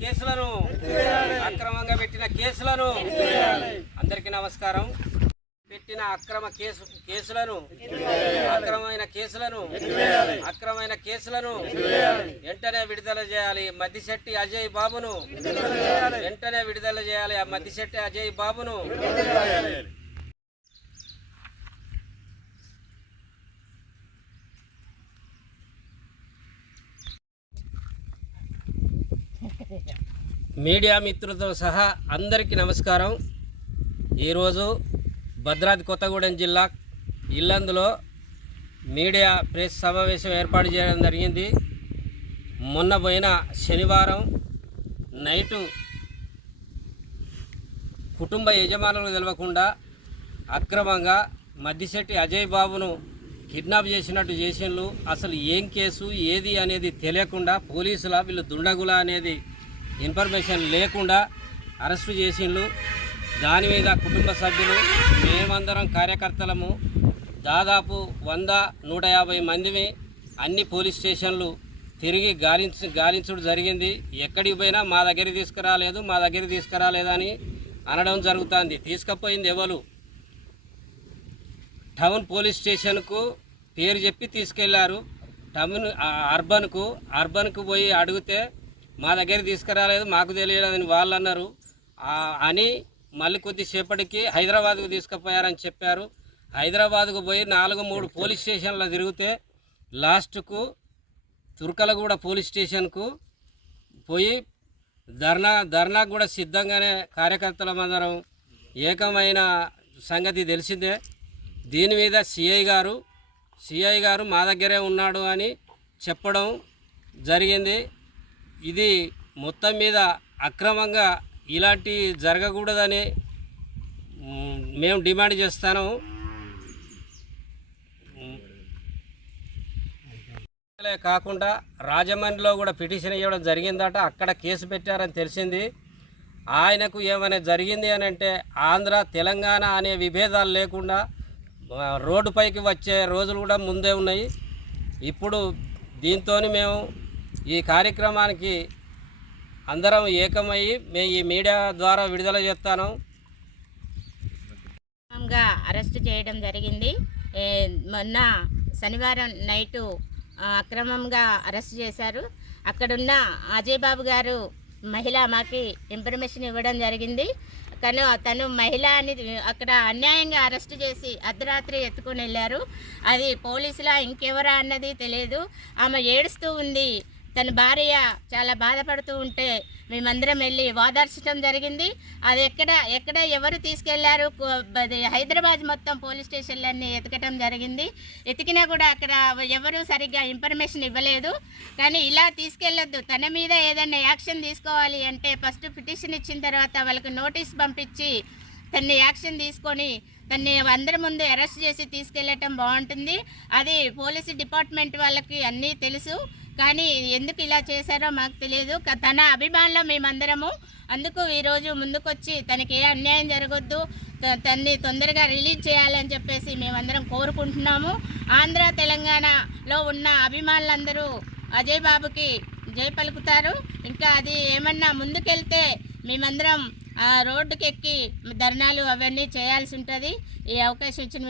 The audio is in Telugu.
కేసులను అక్రమంగా పెట్టిన కేసులను అందరికీ నమస్కారం. పెట్టిన అక్రమమైన కేసులను వెంటనే విడుదల చేయాలి. మద్దిశెట్టి అజయ్ బాబును వెంటనే విడుదల చేయాలి. ఆ మద్దిశెట్టి అజయ్ బాబును మీడియా మిత్రులతో సహా అందరికీ నమస్కారం. ఈరోజు భద్రాద్రి కొత్తగూడెం జిల్లా ఇల్లందులో మీడియా ప్రెస్ సమావేశం ఏర్పాటు చేయడం జరిగింది. మొన్న పోయిన శనివారం నైటు కుటుంబ యజమానులకు తెలవకుండా అక్రమంగా మద్దిశెట్టి అజయ్ బాబును కిడ్నాప్ చేసినట్టు చేసిండ్రు. అసలు ఏం కేసు ఏది అనేది తెలియకుండా పోలీసుల వీళ్ళు దుండగుల అనేది ఇన్ఫర్మేషన్ లేకుండా అరెస్టు చేసిండ్రు. దాని మీద కుటుంబ సభ్యులు మేమందరం కార్యకర్తలము దాదాపు 100-150 మందిని అన్ని పోలీస్ స్టేషన్లు తిరిగి గాలించడం జరిగింది. ఎక్కడికి పోయినా మా దగ్గరికి తీసుకురాలేదని అనడం జరుగుతుంది. తీసుకుపోయింది ఎవరు? టౌన్ పోలీస్ స్టేషన్కు పేరు చెప్పి తీసుకెళ్లారు. టౌన్ అర్బన్కు పోయి అడిగితే మా దగ్గర తీసుకురాలేదు, మాకు తెలియలేదని వాళ్ళు అన్నారు. అని మళ్ళీ కొద్దిసేపటికి హైదరాబాద్కు తీసుకుపోయారని చెప్పారు. హైదరాబాద్కు పోయి 4-3 పోలీస్ స్టేషన్లో తిరిగితే లాస్ట్కు తుర్కలగూడ పోలీస్ స్టేషన్కు పోయి ధర్నాకు కూడా సిద్ధంగానే కార్యకర్తలమందరం ఏకమైన సంగతి తెలిసిందే. దీని మీద సిఐ గారు మా దగ్గరే ఉన్నాడు అని చెప్పడం జరిగింది. ఇది మొత్తం మీద అక్రమంగా ఇలాంటి జరగకూడదని మేము డిమాండ్ చేస్తాను. కాకుండా రాజమండ్రిలో కూడా పిటిషన్ ఇవ్వడం జరిగిందట. అక్కడ కేసు పెట్టారని తెలిసింది. ఆయనకు ఏమైనా జరిగింది అని అంటే ఆంధ్ర తెలంగాణ అనే విభేదాలు లేకుండా రోడ్డుపైకి వచ్చే రోజులు కూడా ముందే ఉన్నాయి. ఇప్పుడు దీంతో మేము ఈ కార్యక్రమానికి అందరం ఏకమయ్యి మేము ఈ మీడియా ద్వారా విడుదల చేస్తాను. అరెస్ట్ చేయడం జరిగింది. మొన్న శనివారం నైటు అక్రమంగా అరెస్ట్ చేశారు. అక్కడున్న అజయ్ బాబు గారు మహిళ మాకు ఇన్ఫర్మేషన్ ఇవ్వడం జరిగింది. కానీ తను మహిళ అని అక్కడ అన్యాయంగా అరెస్ట్ చేసి అర్ధరాత్రి ఎత్తుకొని వెళ్ళారు. అది పోలీసులా ఇంకెవరా అన్నది తెలియదు. ఆమె ఏడుస్తూ ఉంది. తన భార్య చాలా బాధపడుతూ ఉంటే మేమందరం వెళ్ళి ఓదార్చడం జరిగింది. అది ఎక్కడ ఎవరు తీసుకెళ్లారు? హైదరాబాద్ మొత్తం పోలీస్ స్టేషన్లన్నీ ఎతకటం జరిగింది. ఎతికినా కూడా అక్కడ ఎవరు సరిగ్గా ఇన్ఫర్మేషన్ ఇవ్వలేదు. కానీ ఇలా తీసుకెళ్లొద్దు, తన మీద ఏదైనా యాక్షన్ తీసుకోవాలి అంటే ఫస్ట్ పిటిషన్ ఇచ్చిన తర్వాత వాళ్ళకి నోటీస్ పంపించి తన్ని యాక్షన్ తీసుకొని తన్ని అందరి ముందు అరెస్ట్ చేసి తీసుకెళ్ళటం బాగుంటుంది. అది పోలీసు డిపార్ట్మెంట్ వాళ్ళకి అన్నీ తెలుసు. కానీ ఎందుకు ఇలా చేశారో మాకు తెలియదు. తన అభిమానులు మేమందరము అందుకు ఈరోజు ముందుకొచ్చి తనకి ఏ అన్యాయం జరగొద్దు, తన్ని తొందరగా రిలీజ్ చేయాలని చెప్పేసి మేమందరం కోరుకుంటున్నాము. ఆంధ్ర తెలంగాణలో ఉన్న అభిమానులందరూ అజయ్ బాబుకి జై పలుకుతారు. ఇంకా అది ఏమన్నా ముందుకెళ్తే మేమందరం రోడ్డుకి ఎక్కి ధర్నాలు అవన్నీ చేయాల్సి ఉంటుంది. ఈ అవకాశం ఇచ్చిన